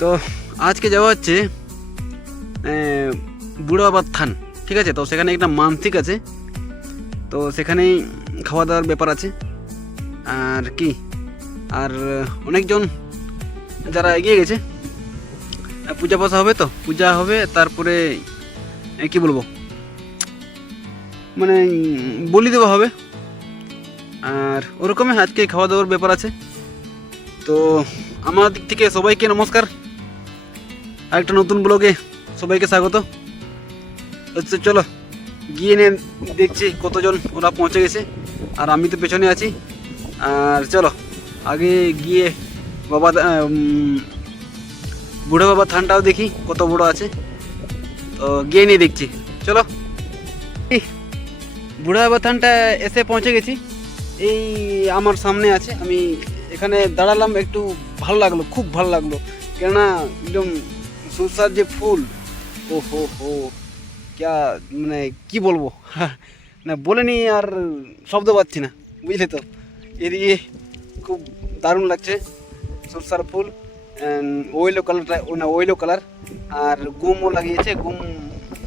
তো আজকে যাওয়া হচ্ছে বুড়াবাদ থান ঠিক আছে? তো সেখানে একটা মানসিক আছে। তো সেখানেই খাওয়া দাওয়ার ব্যাপার আছে। আর কি? আর অনেকজন যারা এগিয়ে গেছে পূজা পাশা হবে তো? পূজা হবে, তারপরে কি বলব? মানে বলি দেওয়া হবে। আর ওরকমই আজকে খাওয়া দাওয়ার ব্যাপার আছে। তো আমার দিক থেকে সবাইকে নমস্কার। একটা নতুন ব্লগে সবাইকে স্বাগত। আচ্ছা চলো, গিয়ে নিয়ে দেখছি কতজন ওরা পৌঁছে গেছে। আর আমি তো পেছনে আছি। আর চলো, আগে গিয়ে বাবা বুড়ো বাবা থানটাও দেখি, কত বড় আছে। তো গিয়ে নিয়ে দেখছি। চলো। বুড়ো বাবা থানটা এসে পৌঁছে গেছি। এই আমার সামনে আছে। আমি এখানে দাঁড়ালাম, একটু ভালো লাগল, খুব ভালো লাগল। কেননা, একদম সুসার যে ফুল, ও হো হো, ক্যা মানে কি বলব? না, বলে নি আর শব্দ পাচ্ছি না, বুঝলে তো? এদিকে খুব দারুণ লাগছে সরষার ফুল ওয়েলো কালারটা না ওয়েলো কালার আর গুমও লাগিয়েছে, গুম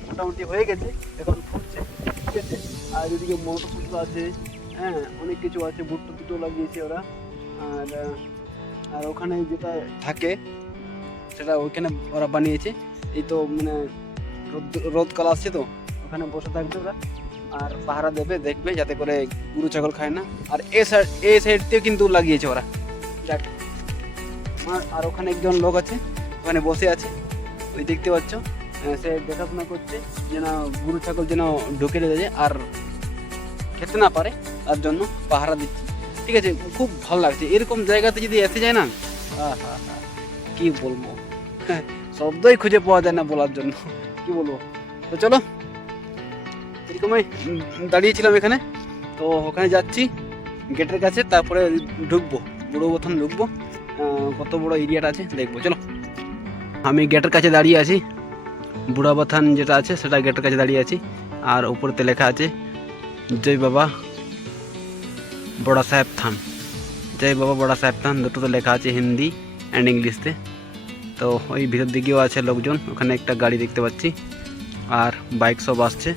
মোটামুটি হয়ে গেছে, এখন ফুটছে, ঠিক আছে? আর এদিকে মটরশুটি আছে হ্যাঁ অনেক কিছু আছে, ভুট্টো টুটো লাগিয়েছে ওরা, আর আর ওখানে যেটা থাকে সেটা ওইখানে ওরা বানিয়েছে। এই তো মানে রোদ রোদকাল আসছে তো ওখানে বসে থাকবে ওরা। আর পাহারা দেবে দেখবে যাতে করে গরু ছাগল খায় না। আর এ সাইড এ সাইড থেকে কিন্তু লাগিয়েছে ওরা। যাক আর- ওখানে একজন লোক আছে ওখানে বসে আছে। ওই দেখতে পাচ্ছ আহ, সে দেখাশোনা করছে যেন গরু ছাগল যেন ঢুকে যায় আর খেতে না পারে তার জন্য পাহারা দিচ্ছে। ঠিক আছে খুব ভালো লাগছে। এরকম জায়গাতে যদি এসে যায় না আহা হা কী বলব? হ্যাঁ, শব্দই খুঁজে পাওয়া যায় না বলার জন্য। কি বলব? তো চলো এরকমই দাঁড়িয়েছিলাম এখানে। তো ওখানে যাচ্ছি, গেটের কাছে, তারপরে ঢুকবো, বুড়ো বোথান ঢুকবো। কত বড় এরিয়াটা আছে দেখব, চলো। আমি গেটের কাছে দাঁড়িয়ে আছি বুড়া বাথান যেটা আছে সেটা গেটের কাছে দাঁড়িয়ে আছি। আর উপরেতে লেখা আছে, জয় বাবা বড়া সাহেব থান। জয় বাবা বড়া সাহেব থান, দুটোতে লেখা আছে হিন্দি অ্যান্ড ইংলিশতে তো ওই ভিতর দিকেও আছে লোকজন, ওখানে একটা গাড়ি দেখতে পাচ্ছি, আর বাইক সব আসছে।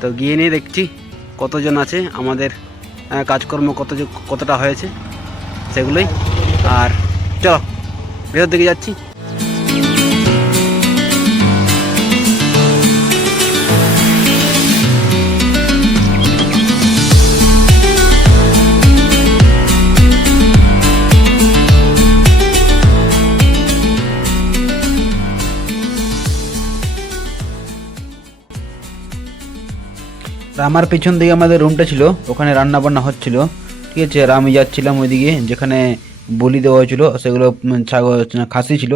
তো গিয়ে নিয়ে দেখছি কতজন আছে, আমাদের কাজকর্ম কত কতটা হয়েছে, সেগুলোই। আর চলো, ভেতর দিকে যাচ্ছি। আমার পেছন দিকে আমাদের রুমটা ছিল, ওখানে রান্না বান্না হচ্ছিল। ঠিক আছে, আর আমি যাচ্ছিলাম ওইদিকে, যেখানে বলি দেওয়া হয়েছিল, সেগুলো ছাগল খাসি ছিল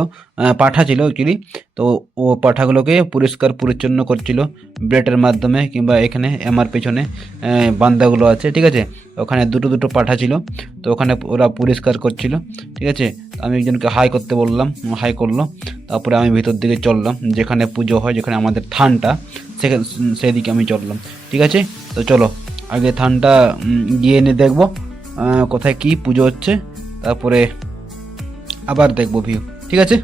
পাঠা ছিল অ্যাকচুয়ালি তো ও পাঠাগুলোকে পরিষ্কার পরিচ্ছন্ন করছিল, ব্লেডের মাধ্যমে কিংবা এখানে আমার পেছনে বান্দাগুলো আছে, ঠিক আছে? ওখানে দুটো দুটো পাঠা ছিল, তো ওখানে ওরা পরিষ্কার করছিল, ঠিক আছে? আমি একজনকে হাই করতে বললাম, হাই করল, তারপরে আমি ভিতর দিকে চললাম, যেখানে পুজো হয়, যেখানে আমাদের থানটা, সেখানে, সেদিকে আমি চললাম, ঠিক আছে? তো চলো, আগে থানটা গিয়ে এনে দেখব কোথায় কি পুজো হচ্ছে তারপরে আবার দেখব ভিউ ঠিক আছে?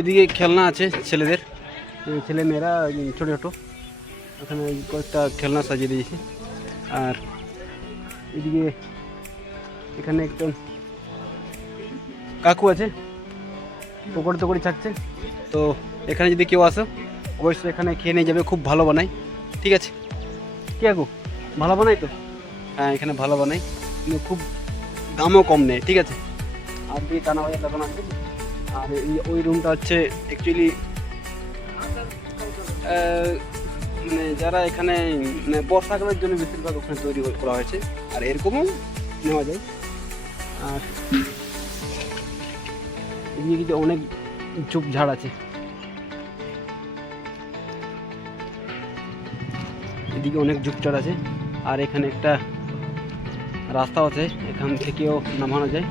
এদিকে খেলনা আছে ছেলেদের। ছেলে মেয়েরা ছোটো ছোটো। এখানে কয়েকটা খেলনা সাজিয়ে দিয়েছে। আর এদিকে এখানে একজন কাকু আছে, পকড়ি টকড়ি ছাড়ছে তো এখানে যদি কেউ আসো, অবশ্যই এখানে খেয়ে নিয়ে যাবে, খুব ভালো বানাই ঠিক আছে। কি কাকু ভালো বানাই তো? হ্যাঁ এখানে ভালো বানাই। কিন্তু খুব দামও কম নেই, ঠিক আছে? আর দিয়ে টানা বাজার দোকান আছে আর ওই রুমটা হচ্ছে অ্যাকচুয়ালি মানে যারা এখানে মানে বর্ষাকালের জন্য বেশিরভাগ ওখানে তৈরি করা হয়েছে। আর এরকমও নেওয়া যায়। আর এদিকে কিন্তু অনেক ঝোপঝাড় আছে। এদিকে অনেক ঝোপঝাড় আছে। আর এখানে একটা রাস্তা আছে, এখান থেকেও নামানো যায়।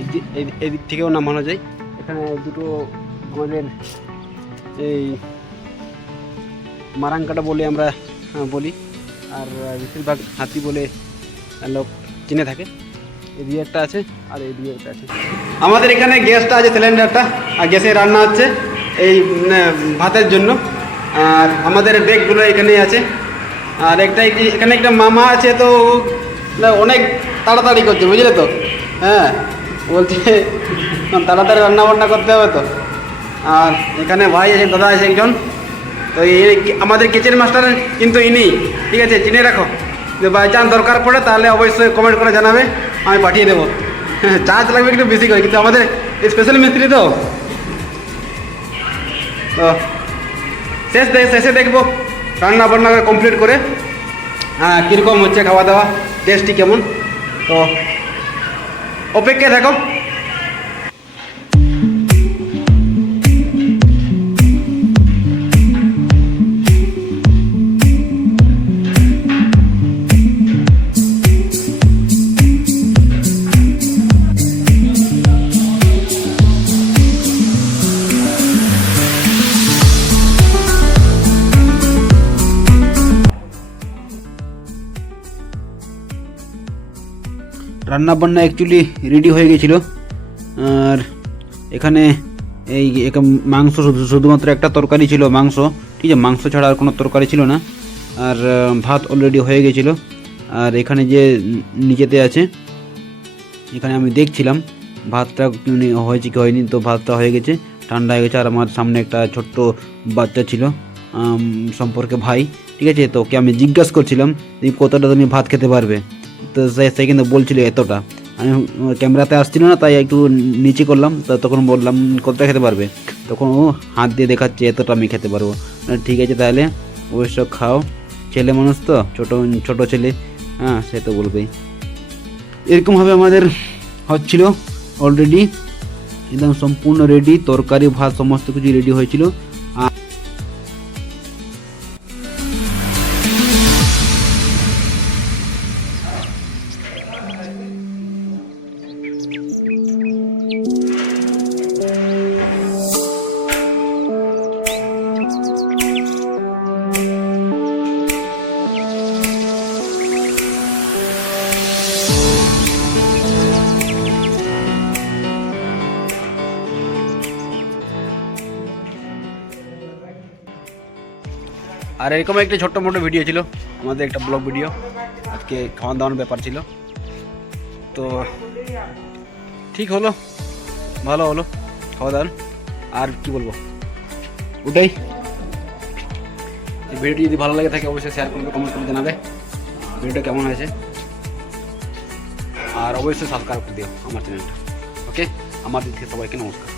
এদি- এদি- এদিক থেকেও নামানো যায়। এখানে দুটো আমাদের এই মারাঙ্কাটা বলে আমরা বলি। আর বেশিরভাগ হাতি বলে লোক চিনে থাকে। এদিকে একটা আছে আর এদিকে একটা আছে। আমাদের এখানে গ্যাসটা আছে সিলিন্ডারটা আর গ্যাসে রান্না হচ্ছে এই ভাতের জন্য। আর আমাদের ব্যাগগুলো এখানেই আছে। আর একটা এখানে একটা মামা আছে তো অনেক তাড়াতাড়ি করছে, বুঝলে তো? হ্যাঁ বলছে তাড়াতাড়ি রান্না বান্না করতে হবে তো। আর এখানে ভাই আছে, দাদা আছে একজন। তো আমাদের কিচেন মাস্টার কিন্তু ইনি, ঠিক আছে? চিনে রাখো। যে বাই চান্স দরকার পড়ে, তাহলে অবশ্যই কমেন্ট করে জানাবে, আমি পাঠিয়ে দেবো। চার্জ লাগবে একটু বেশি করে, কিন্তু আমাদের স্পেশাল মিস্ত্রি তো শেষ দেখ শেষে দেখব। রান্না বান্না কমপ্লিট করে হ্যাঁ কীরকম হচ্ছে খাওয়া দাওয়া টেস্টটি কেমন? তো, অপেক্ষায় থাকো। রান্না বান্না অ্যাকচুয়ালি রেডি হয়ে গেছিল। আর এখানে এই মাংস শুধু- শুধুমাত্র একটা তরকারি ছিল মাংস। ঠিক আছে, মাংস ছাড়া আর কোনো তরকারি ছিল না। আর ভাত অলরেডি হয়ে গেছিল। আর এখানে যে নিচেতে আছে, এখানে আমি দেখছিলাম, ভাতটা মানে হয়েছে কি হয়নি, তো ভাতটা হয়ে গেছে, ঠান্ডা হয়ে গেছে। আর আমার সামনে একটা ছোট্ট বাচ্চা ছিল সম্পর্কে ভাই। ঠিক আছে তো ওকে আমি জিজ্ঞাসা করছিলাম কতটা তুমি ভাত খেতে পারবে। তো সে কিন্তু বলছিল এতটা। আমি ক্যামেরাতে আসছিল না, তাই একটু নিচে করলাম, তো তখন বললাম, কতটা খেতে পারবে? তখন ও হাত দিয়ে দেখাচ্ছে, এতটা আমি খেতে পারব। ঠিক আছে তাহলে, অবশ্য খাও। ছেলে মানুষ তো, ছোটো ছোটো ছেলে। হ্যাঁ সে তো বলবেই। এরকমভাবে আমাদের হচ্ছিল অলরেডি একদম সম্পূর্ণ রেডি তরকারি, ভাত, সমস্ত কিছু রেডি হয়েছিল। আর এরকম একটা ছোট্ট মোটো ভিডিও ছিল, আমাদের একটা ব্লগ ভিডিও আজকে খাওয়ান দাওয়ানোর ব্যাপার ছিল। তো ঠিক হলো, ভালো হলো খাওয়া দাওয়া আর কি বলব? ওটাই। ভিডিওটি যদি ভালো লাগে থাকে, অবশ্যই শেয়ার করবে কমেন্ট করে জানাবে। ভিডিওটা কেমন হয়েছে? আর অবশ্যই সাবস্ক্রাইব করে দিও আমার চ্যানেলটা ওকে আমার দিক থেকে সবাইকে নমস্কার।